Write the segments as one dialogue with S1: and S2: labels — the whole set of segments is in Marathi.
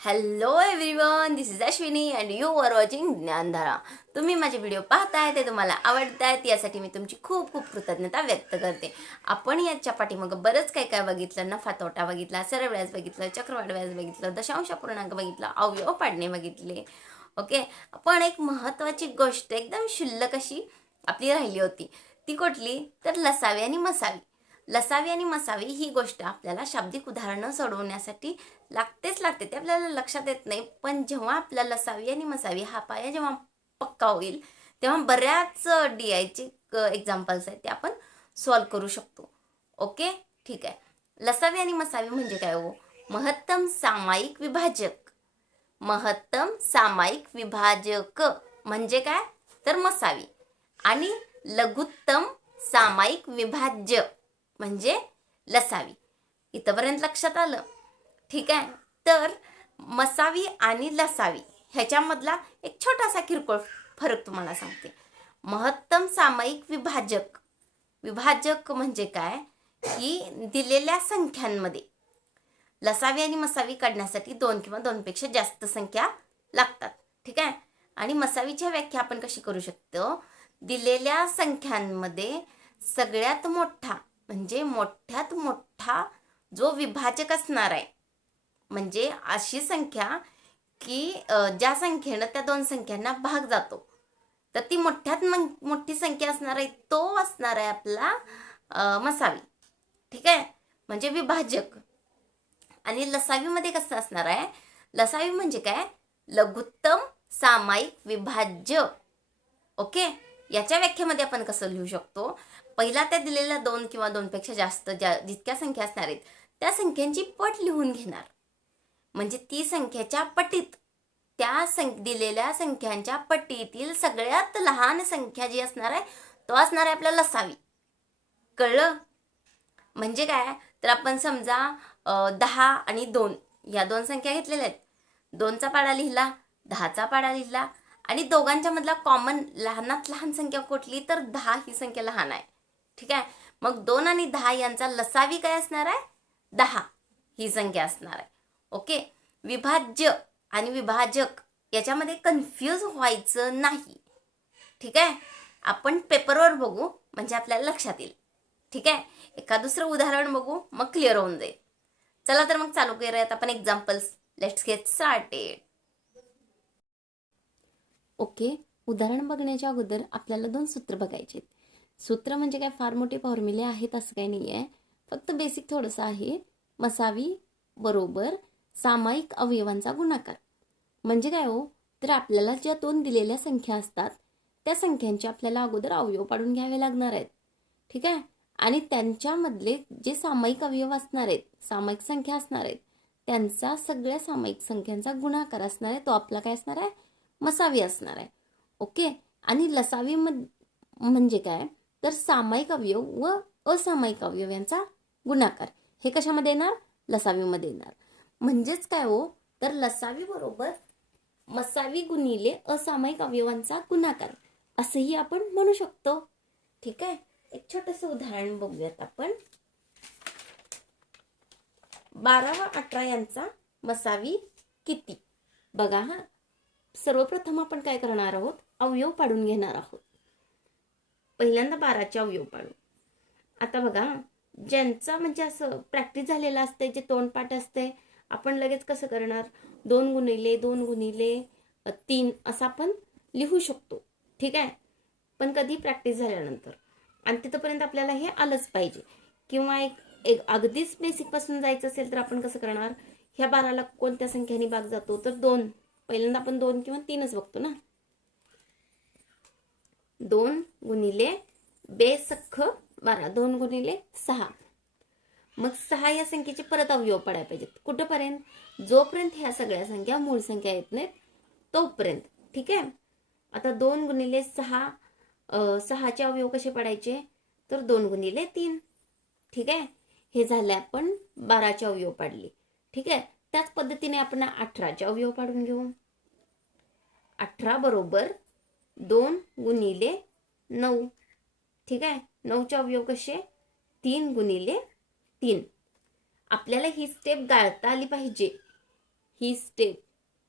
S1: Hello everyone this is Ashwini and you are watching Gyandhara तुम्ही माझे व्हिडिओ पाहताय ते तुम्हाला आवडतायत यासाठी मी तुमची खूप खूप कृतज्ञता व्यक्त करते. आपण याच्या पाठीमागं बरंच काय काय बघितलं नफा तोटा बघितला सरळ व्याज बघितलं चक्रवाढ व्याज बघितलं दशांश पूर्णांक बघितलं अवयव पाडणे बघितले. ओके पण एक महत्त्वाची गोष्ट एकदम शुल्लक अशी आपली राहिली होती. ती कुठली? तर लसावी आणि मसावी. लसावी आणि मसावी ही गोष्ट आपल्याला शाब्दिक उदाहरणं सोडवण्यासाठी लागतेच लागते ते आपल्याला लक्षात येत नाही. पण जेव्हा आपला लसावी आणि मसावी हा पाया जेव्हा पक्का होईल तेव्हा बऱ्याच डी आयचे एक्झाम्पल्स आहेत ते आपण सॉल्व करू शकतो. ओके ठीक आहे. लसावी आणि मसावी म्हणजे काय हो? महत्तम सामायिक विभाजक. महत्तम सामायिक विभाजक म्हणजे काय? तर मसावी. आणि लघुत्तम सामायिक विभाज्य म्हणजे लसावी. इथंपर्यंत लक्षात आलं. ठीक आहे. तर मसावी आणि लसावी ह्याच्यामधला एक छोटासा किरकोळ फरक तुम्हाला सांगते. महत्तम सामायिक विभाजक. विभाजक म्हणजे काय? की दिलेल्या संख्यांमध्ये. लसावी आणि मसावी काढण्यासाठी दोन किंवा दोनपेक्षा जास्त संख्या लागतात. ठीक आहे? आणि मसावीची व्याख्या आपण कशी करू शकतो? दिलेल्या संख्यांमध्ये सगळ्यात मोठा म्हणजे मोठ्यात मोठा जो विभाजक असणार आहे. म्हणजे अशी संख्या की ज्या संख्येनं त्या दोन संख्यांना भाग जातो. तर ती मोठ्यात मोठी संख्या असणार आहे तो असणार आहे आपला मसावी. ठीक आहे? म्हणजे विभाजक. आणि लसावीमध्ये कसं असणार आहे? लसावी म्हणजे काय? लघुत्तम सामायिक विभाज्य. ओके? याच्या व्याख्येमध्ये आपण कसं लिहू शकतो? पहिला त्या दिलेल्या दोन किंवा दोनपेक्षा जास्त ज्या जितक्या संख्या असणार आहेत त्या संख्यांची पट लिहून घेणार. म्हणजे ती संख्येच्या पटीत त्या सं दिलेल्या संख्यांच्या पटीतील सगळ्यात लहान संख्या जी असणार आहे तो असणार आहे आपल्याला लसावी. कळलं? म्हणजे काय? तर आपण समजा दहा आणि दोन या दोन संख्या घेतलेल्या आहेत. दोनचा पाडा लिहिला दहाचा पाडा लिहिला आणि दोघांच्या मधला कॉमन लहानात लहान संख्या कुठली तर दहा ही संख्या लहान आहे. ठीक आहे? मग दोन आणि दहा यांचा लसावी काय असणार आहे? दहा. ही संख्या असणार आहे. ओके? विभाज्य आणि विभाजक याच्यामध्ये कन्फ्यूज व्हायचं नाही. ठीक आहे? आपण पेपरवर बघू. म्हणजे आपल्याला लक्षात येईल. ठीक आहे? एका दुसरं उदाहरण बघू. मग क्लिअर होऊन जाईल. चला तर मग चालू करूयात आपण examples let's get started okay? उदाहरण बघण्याच्या अगोदर आपल्याला दोन सूत्र बघायचे आहेत सूत्र म्हणजे काय? फार मोठे फॉर्म्युले आहेत असं काही नाही आहे फक्त बेसिक थोडंसं आहे. मसावी बरोबर सामायिक अवयवांचा गुणाकार. म्हणजे काय हो? तर आपल्याला ज्या दोन दिलेल्या संख्या असतात त्या संख्यांचे आपल्याला अगोदर अवयव पाडून घ्यावे लागणार आहेत. ठीक आहे? आणि त्यांच्यामधले जे सामायिक अवयव असणार आहेत सामायिक संख्या असणार आहेत त्यांचा सगळ्या सामायिक संख्यांचा गुणाकार असणार आहे. तो आपला काय असणार आहे? मसावी असणार आहे. ओके? आणि लसावी म्हणजे काय? तर सामायिक अवयव व असामायिक अवयव यांचा गुणाकार. हे कशामध्ये येणार? लसावीमध्ये येणार. म्हणजेच काय हो? तर लसावी बरोबर मसावी गुणिले असामायिक अवयवांचा गुणाकार. असंही आपण म्हणू शकतो. ठीक आहे? एक छोटस उदाहरण बघूयात आपण. बारा व अठरा यांचा मसावी किती? बघा हा. सर्वप्रथम आपण काय करणार आहोत? अवयव पाडून घेणार आहोत. पहिल्यांदा बाराचे अवयव पाडू आता बघा ज्यांचा म्हणजे असं प्रॅक्टिस झालेलं असते जे तोंडपाठ असते आपण लगेच कसं करणार? दोन गुणिले दोन गुणिले तीन असं आपण लिहू शकतो. ठीक आहे? पण कधी प्रॅक्टिस झाल्यानंतर. आणि तिथंपर्यंत आपल्याला हे आलंच पाहिजे. किंवा एक एक अगदीच बेसिकपासून जायचं असेल तर आपण कसं करणार? ह्या बाराला कोणत्या संख्येने भाग जातो? तर दोन. पहिल्यांदा आपण दोन किंवा तीनच बघतो ना? दोन गुणिले बेसख्ख बारा. दोन गुणिले सहा. मग सहा या संख्येचे परत अवयव पडायला पाहिजेत. कुठंपर्यंत? जोपर्यंत ह्या सगळ्या संख्या मूळ संख्या येत नाहीत तोपर्यंत. ठीक आहे? आता दोन गुणिले सहा सहाचे अवयव कसे पडायचे? तर दोन गुणिले तीन. ठीक आहे? हे झाले आपण बाराचे अवयव पाडले. ठीक आहे? त्याच पद्धतीने आपण अठराचे अवयव पाडून घेऊ. अठरा बरोबर दोन गुणिले नऊ. ठीक आहे? नऊचे अवयव कसे? तीन गुणिले तीन. आपल्याला ही स्टेप गाळता आली पाहिजे. ही स्टेप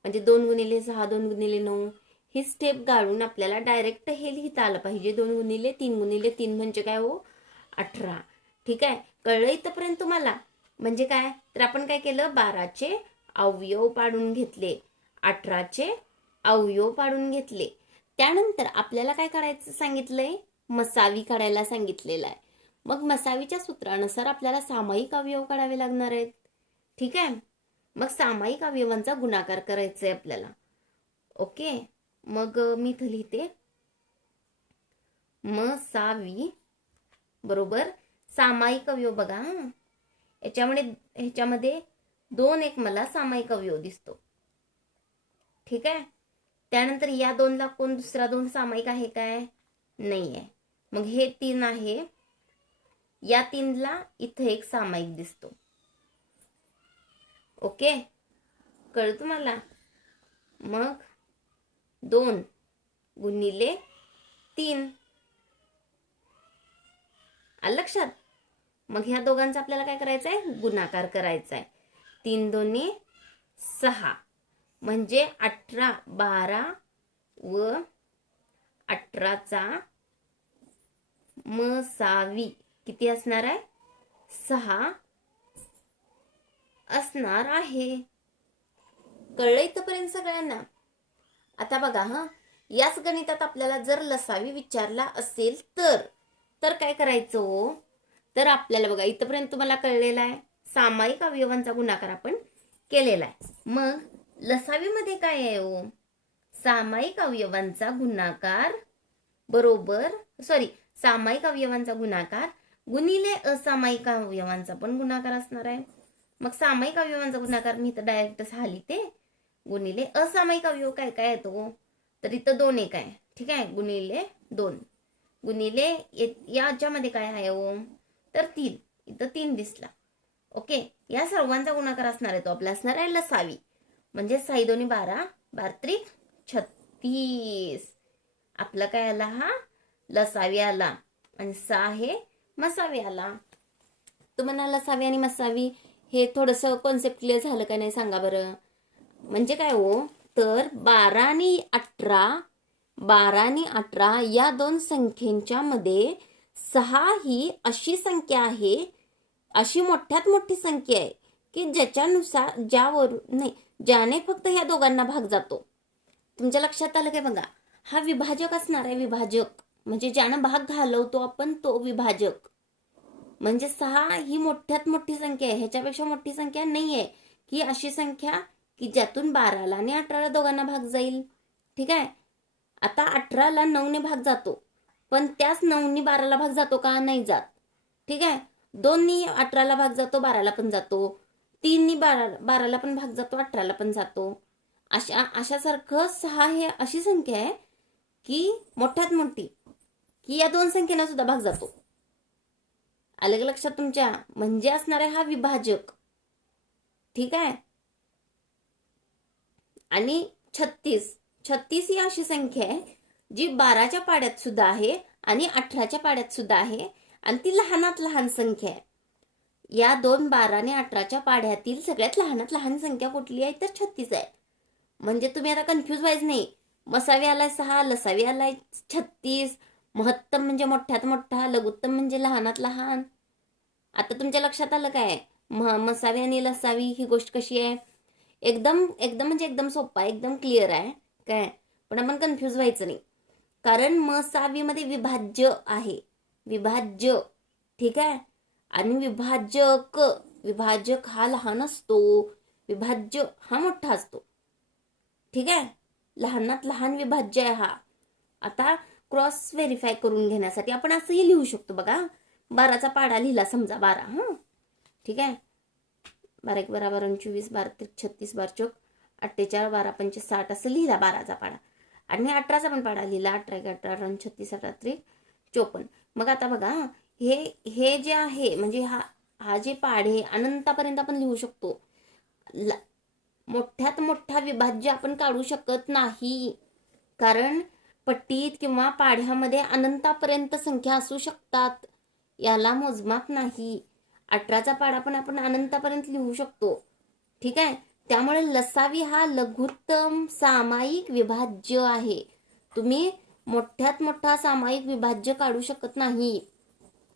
S1: म्हणजे दोन गुणिले सहा दोन गुणिले नऊ ही स्टेप गाळून आपल्याला डायरेक्ट हे लिहिता आलं पाहिजे. दोन गुणिले तीन गुणिले तीन म्हणजे काय हो? अठरा. ठीक आहे? कळलं इथंपर्यंत तुम्हाला? म्हणजे काय? तर आपण काय केलं? बाराचे अवयव पाडून घेतले. अठराचे अवयव पाडून घेतले. त्यानंतर आपल्याला काय करायचं सांगितलंय? मसावी काढायला सांगितलेलं आहे. मग मसावीच्या सूत्रानुसार आपल्याला सामायिक अवयव काढावे लागणार आहेत. ठीक आहे? मग सामायिक अवयवांचा गुणाकार करायचा आहे आपल्याला. ओके? मग मी इथं लिहिते. मसावी बरोबर? सामायिक अवयव बघा याच्यामुळे ह्याच्यामध्ये दोन एक मला सामायिक अवयव दिसतो. ठीक आहे? त्यानंतर या दोनला कोण दुसरा दोन सामायिक आहे काय? नाही आहे मग हे तीन आहे. या तीनला इथं एक सामायिक दिसतो. ओके? कळ तुम्हाला? मग दोन गुणिले तीन. लक्षात? मग ह्या दोघांचा आपल्याला काय करायचं आहे गुणाकार करायचा आहे तीन दोन्ही सहा. म्हणजे अठरा बारा व अठराचा मसावी किती असणार आहे? सहा असणार आहे. कळलं इथंपर्यंत सगळ्यांना? आता बघा हा. याच गणितात आपल्याला जर लसावी विचारला असेल तर तर काय करायचं हो? तर आपल्याला बघा इथंपर्यंत तुम्हाला कळलेलं आहे. सामायिक अवयवांचा गुणाकार आपण केलेला आहे. मग लसावीमध्ये काय आहे हो? सामायिक अवयवांचा गुणाकार बरोबर सॉरी सामायिक अवयवांचा गुणाकार गुणिले असामायिक अवयवांचा पण गुणाकार असणार आहे. मग सामायिक अवयवांचा गुणाकार मी इथं डायरेक्ट सहा लिहिते गुणिले असामायिक अवयव काय काय येतो हो? तर इथं दोन एक आहे. ठीक आहे? गुणिले दोन. गुणिले याच्यामध्ये काय आहे ओ तर तीन. इथं तीन दिसला. ओके? या सर्वांचा गुणाकार असणार आहे तो. आपला असणार आहे लसावी. म्हणजे साई दोन्ही बारा बारत्रिक छत्तीस. आपला काय आला हा? लसावी आला. आणि सहा हे मसावी आला. तुम्हाला लसावी आणि मसावी हे थोडंसं कॉन्सेप्ट क्लिअर झालं का नाही सांगा बरं. म्हणजे काय हो? तर बारा आणि अठरा बारा आणि अठरा या दोन संख्येच्या मध्ये सहा ही अशी संख्या आहे अशी मोठ्यात मोठी संख्या आहे की ज्याच्यानुसार ज्यावरून नाही ज्याने फक्त ह्या दोघांना भाग जातो. तुमच्या लक्षात आलं काय बघा? हा विभाजक असणार आहे विभाजक. म्हणजे ज्यानं भाग घालवतो आपण तो विभाजक. म्हणजे सहा ही मोठ्यात मोठी संख्या आहे. ह्याच्यापेक्षा मोठी संख्या नाही आहे की अशी संख्या की ज्यातून बाराला आणि अठराला दोघांना भाग जाईल. ठीक आहे? आता अठराला नऊने भाग जातो. पण त्याच नऊनी बाराला भाग जातो का? नाही जात. ठीक आहे? दोन्ही अठराला भाग जातो बाराला पण जातो. तीननी बारा बाराला पण भाग जातो अठराला पण जातो. अशा अशासारखं सहा हे अशी संख्या आहे की मोठ्यात मोठी की या दोन संख्येना सुद्धा भाग जातो. अलग लक्षात तुमच्या? म्हणजे असणार आहे हा विभाजक. ठीक आहे? आणि छत्तीस छत्तीस ही अशी संख्या आहे जी बाराच्या पाड्यात सुद्धा आहे आणि अठराच्या पाड्यात सुद्धा आहे आणि ती लहानात लहान संख्या आहे. या दोन बारा आणि अठराच्या पाढ्यातील सगळ्यात लहानात लहान संख्या कुठली आहे? तर छत्तीस आहे. म्हणजे तुम्ही आता कन्फ्यूज व्हायच नाही. मसावी आलाय सहा लसावी आलाय छत्तीस. महत्तम म्हणजे मोठ्यात मोठा लघुत्तम म्हणजे लहानात लहान. आता तुमच्या लक्षात आलं काय? म मसावी आणि लसावी ही गोष्ट कशी आहे? एकदम एकदम म्हणजे एकदम सोपा आहे एकदम क्लिअर आहे. काय? पण आपण कन्फ्यूज व्हायचं नाही. कारण मसावीमध्ये विभाज्य आहे. विभाज्य. ठीक आहे? आणि विभाजक विभाजक हा लहान असतो विभाज्य हा मोठा असतो. ठीक आहे? लहानात लहान विभाज्य आहे हा. आता क्रॉस व्हेरीफाय करून घेण्यासाठी आपण असंही लिहू शकतो बघा. बाराचा पाडा लिहिला समजा बारा हां? ठीक आहे? बारा एक बारा बारा चोवीस बारा त्रिक छत्तीस बारा चौक अठ्ठेचाळ बारा पंचे साठ असं लिहिला बाराचा पाडा. आणि अठराचा पण पाडा लिहिला अठरा एक अठरा अठरा छत्तीस अठरा त्रिक चोपन्न. मग आता बघा हे हे जे आहे म्हणजे हा हा जे पाढे अनंतापर्यंत आपण लिहू शकतो. मोठ्यात मोठा विभाज्य आपण काढू शकत नाही. कारण पट्टीत किंवा पाढ्यामध्ये अनंतापर्यंत संख्या असू शकतात. याला मोजमाप नाही. अठराचा पाढा पण आपण अनंतापर्यंत लिहू शकतो. ठीक आहे? त्यामुळे लसावी हा लघुत्तम सामायिक विभाज्य आहे. तुम्ही मोठ्यात मोठा सामायिक विभाज्य काढू शकत नाही.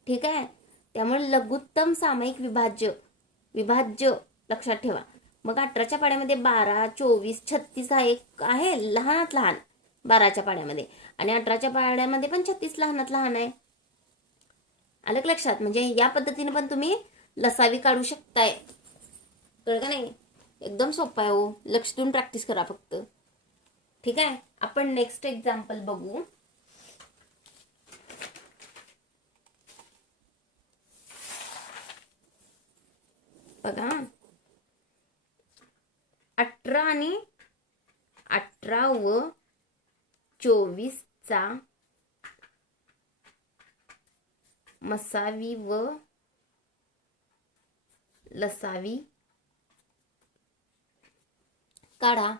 S1: ठीक आहे? त्यामुळे लघुत्तम सामायिक विभाज्य विभाज्य लक्षात ठेवा. मग अठराच्या पाड्यामध्ये बारा चोवीस छत्तीस हा एक आहे लहानात लहान. बाराच्या पाड्यामध्ये आणि अठराच्या पाड्यामध्ये पण छत्तीस लहानात लहान आहे. आलं लक्षात? म्हणजे या पद्धतीने पण तुम्ही लसावी काढू शकताय. कळ का नाही? एकदम सोपं आहे हो. लक्ष देऊन प्रॅक्टिस करा फक्त. ठीक आहे? आपण नेक्स्ट एक्झाम्पल बघू. बघा. अठरा आणि अठरा व चोवीसचा मसावी व लसावी काढा.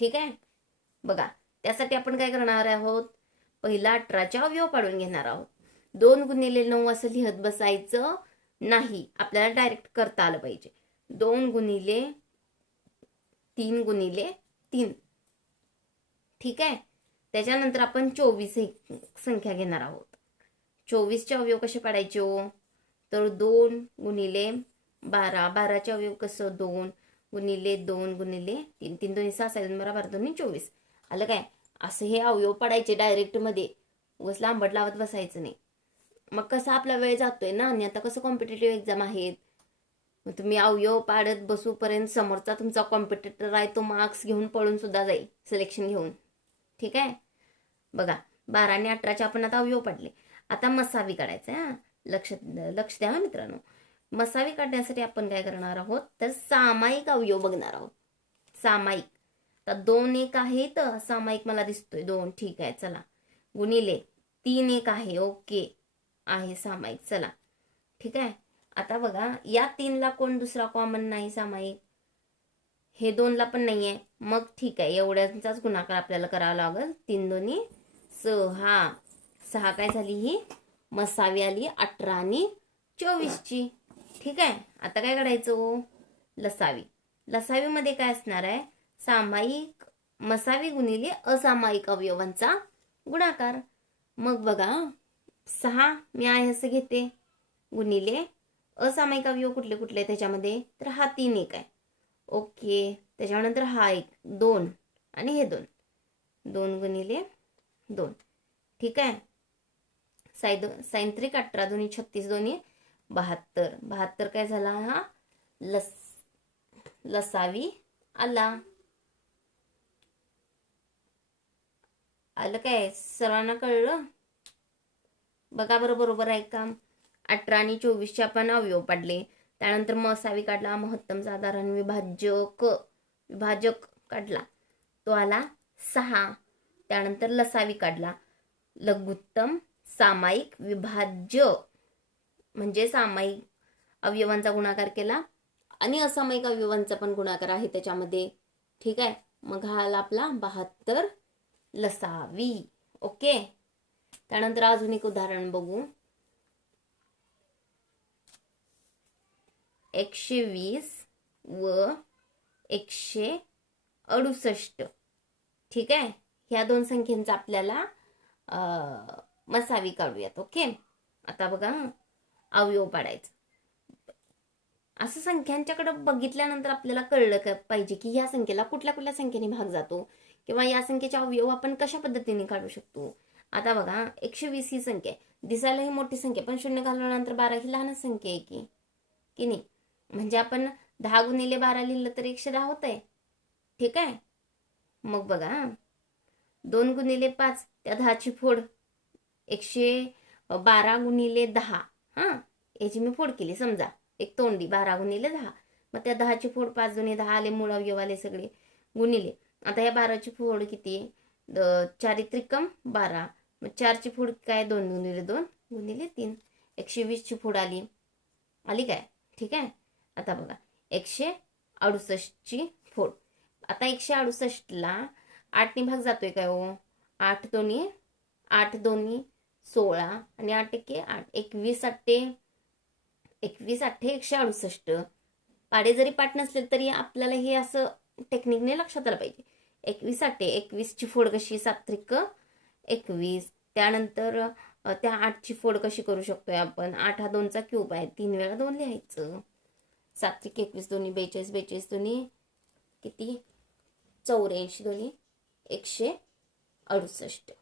S1: ठीक आहे? बघा त्यासाठी आपण काय करणार आहोत? पहिला अठराच्या अवयव काढून घेणार आहोत. दोन गुणिले नऊ असं लिहत बसायचं. नाही आपल्याला डायरेक्ट करता आलं पाहिजे. दोन गुणिले तीन गुणिले तीन. ठीक आहे? त्याच्यानंतर आपण चोवीस ही संख्या घेणार आहोत. चोवीसचे अवयव कसे पाडायचे हो? तर दोन गुणिले बारा. बाराचे अवयव कसं? दोन गुणिले दोन गुणिले तीन. तीन दोन्ही सहा सहा दोन बारा बारा दोन्ही चोवीस. आलं काय? असं हे अवयव पडायचे डायरेक्टमध्ये उगस लांबट लावत बसायचं नाही. मग कसा आपला वेळ जातोय ना? आणि आता कसं कॉम्पिटेटिव्ह एक्झाम आहेत? मग तुम्ही अवयव पाडत बसूपर्यंत समोरचा तुमचा कॉम्पिटेटर आहे तो मार्क्स घेऊन पळून सुद्धा जाईल सिलेक्शन घेऊन. ठीक आहे? बघा बारा आणि अठराचे आपण आता अवयव पाडले. आता मसावी काढायचं आहे हा. लक्ष लक्ष द्या मित्रांनो. मसावी काढण्यासाठी आपण काय करणार आहोत? तर सामायिक अवयव बघणार आहोत. सामायिक. तर दोन एक आहे तर सामायिक मला दिसतोय. दोन. ठीक आहे चला. गुणिले. तीन एक आहे. ओके. आहे सामायिक चला. ठीक आहे? आता बघा या तीनला कोण दुसरा कॉमन नाही सामायिक हे दोनला पण नाही आहे मग ठीक आहे एवढ्यांचाच गुणाकार आपल्याला करावा लागेल. तीन दोन्ही सहा. सहा काय झाली ही? मसावी आली अठरा आणि चोवीसची. ठीक आहे? आता काय करायचं हो? लसावी. लसावीमध्ये काय असणार आहे? सामायिक मसावी गुणिले असामायिक अवयवांचा गुणाकार. मग बघा सहा मी आहे असं घेते. गुणिले असामायिक अवयव कुठले कुठले त्याच्यामध्ये? तर हा तीन एक आहे. ओके त्याच्यानंतर हा एक दोन आणि हे दोन. दोन गुणिले दोन. ठीक आहे? साई दो सायंत्रिक अठरा दोन्ही छत्तीस दोन्ही बहात्तर. बहात्तर काय झाला हा? लस लसावी आला. आलं काय? सर्वांना कळलं? बघा बरं बरोबर आहे का? अठरा आणि चोवीसचे आपण अवयव पाडले. त्यानंतर मसावी काढला महत्तम साधारण विभाजक विभाजक काढला. तो आला सहा. त्यानंतर लसावी काढला. लघुत्तम सामायिक विभाज्य. म्हणजे सामायिक अवयवांचा गुणाकार केला आणि असामायिक अवयवांचा पण गुणाकार आहे त्याच्यामध्ये. ठीक आहे? मग हा आला आपला बहात्तर लसावी. ओके? त्यानंतर अजून एक उदाहरण बघू. एकशे वीस व एकशे अडुसष्ट. ठीक आहे? ह्या दोन संख्येचा आपल्याला मसावी काढूयात ओके? आता बघा अवयव पाडायचं. असं संख्यांच्याकडे बघितल्यानंतर आपल्याला कळलं का पाहिजे की ह्या संख्येला कुठल्या कुठल्या संख्येने भाग जातो? किंवा या संख्येचे अवयव आपण कशा पद्धतीने काढू शकतो? आता बघा एकशे वीस ही संख्या आहे. दिसायला ही मोठी संख्या पण शून्य घालवल्यानंतर बारा ही लहानच संख्या आहे की? की नाही? म्हणजे आपण दहा गुणिले बारा लिहिलं तर एकशे दहा होत आहे ठीक आहे? मग बघा दोन गुणिले पाच त्या दहाची फोड. एकशे बारा गुणिले दहा हां. याची मी फोड केली समजा. एक तोंडी बारा गुणिले दहा. मग त्या दहाची फोड पाच दोन्ही दहा आले मूळ अवयव आले सगळे गुणिले. आता या बाराची फोड किती चारित्रिकम बारा. मग चारची फूड काय? दोन गुणिले दोन गुणिले तीन. एकशे वीसची फूड आली. आली काय? ठीक आहे. आता बघा. एकशे अडुसष्टची फोड. आता एकशे अडुसष्टला आठने भाग जातोय काय हो? आठ दोन्ही आठ दोन्ही सोळा आणि आठ एके आठ. एकवीस अठ्ठे एकवीस अठ्ठे एकशे अडुसष्ट. पाडे जरी पाठ नसले तरी आपल्याला हे असं टेक्निकने लक्षात आलं पाहिजे. एकवीस अठ्ठे एकवीसची फोड कशी? सात्रिक एकवीस. त्यानंतर त्या आठची फोड कशी करू शकतोय आपण? आठ हा दोनचा क्यूब आहे. तीन वेळा दोन लिहायचं. सात एकवीस दोन्ही बेचाळीस बेचाळीस दोन्ही किती? चौऱ्याऐंशी दोन्ही एकशे अडुसष्ट.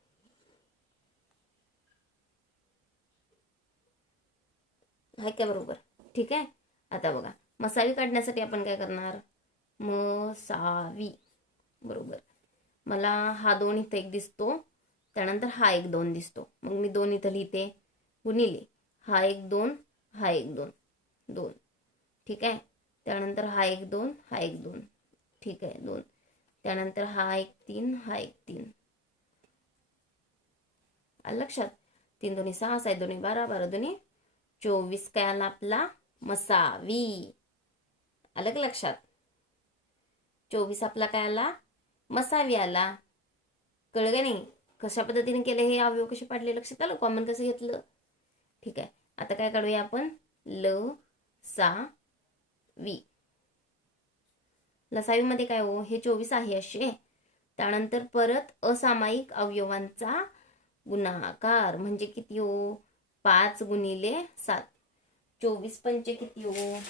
S1: हाय काय बरोबर? ठीक आहे? आता बघा. मसावी काढण्यासाठी आपण काय करणार? मसावी. बरोबर. मला हा दोन इथं एक दिसतो. त्यानंतर हा एक दोन दिसतो. मग मी दोन इथं लिहिते. गुणिले हा एक दोन हा एक दोन. दोन. ठीक आहे? त्यानंतर हा एक दोन हा एक दोन. ठीक आहे दोन. त्यानंतर हा एक तीन हा एक तीन. लक्षात? तीन दोन्ही सहा सात दोन्ही बारा बारा दोन्ही चोवीस. काय आला आपला? मसावी. आलं का लक्षात? चोवीस आपला काय आला? मसावी आला. कळलं नाही? कशा पद्धतीने केलं हे अवयव कसे पाडले लक्षात आलं कॉमन कसं घेतलं? ठीक आहे. आता काय काढूया आपण? ल सा वी. लसावीमध्ये काय हो? हे चोवीस आहे असे त्यानंतर परत असामायिक अवयवांचा गुणाकार म्हणजे किती हो? पाच गुणिले सात. चोवीस पंचे किती हो?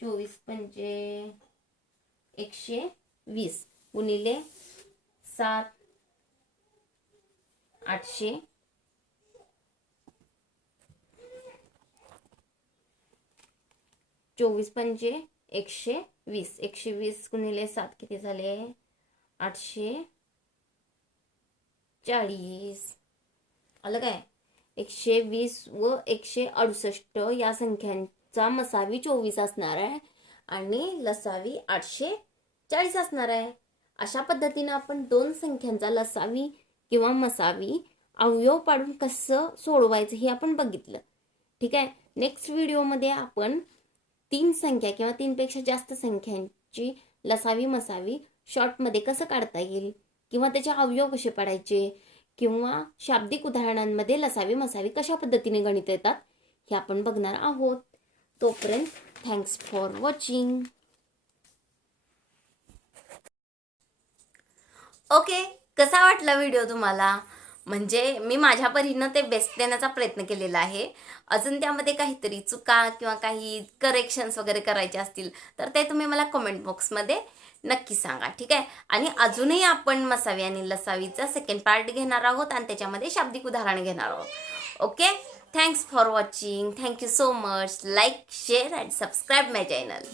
S1: चोवीस पंचे एकशे वीस गुणिले सात. आठशे. चोवीस पंचे एकशे वीस. एकशे वीस गुणिले सात किती झाले? आठशे चाळीस. आलं काय? एकशे वीस व एकशे अडुसष्ट या संख्यांचा मसावी चोवीस असणार आहे आणि लसावी आठशे चाळीस असणार आहे. अशा पद्धतीनं आपण दोन संख्यांचा लसावी किंवा मसावी अवयव पाडून कसं सोडवायचं हे आपण बघितलं. ठीक आहे? नेक्स्ट व्हिडिओमध्ये आपण तीन संख्या किंवा तीनपेक्षा जास्त संख्यांची लसावी मसावी शॉर्टमध्ये कसं काढता येईल? किंवा त्याचे अवयव कसे पाडायचे? किंवा शाब्दिक उदाहरणांमध्ये लसावी मसावी कशा पद्धतीने गणित येतात? हे आपण बघणार आहोत. तोपर्यंत थँक्स फॉर वॉचिंग ओके कसा वाटला व्हिडिओ तुम्हाला? म्हणजे मी माझ्या परीनं ते बेस्ट देण्याचा प्रयत्न केलेला आहे. अजून त्यामध्ये काहीतरी चुका किंवा काही करेक्शन्स वगैरे करायचे असतील तर ते तुम्ही मला कमेंट बॉक्समध्ये नक्की सांगा ठीक आहे? आणि अजूनही आपण मसावी आणि लसावीचा सेकंड पार्ट घेणार आहोत आणि त्याच्यामध्ये शाब्दिक उदाहरण घेणार आहोत. Okay thanks for watching thank you so much like share and subscribe my channel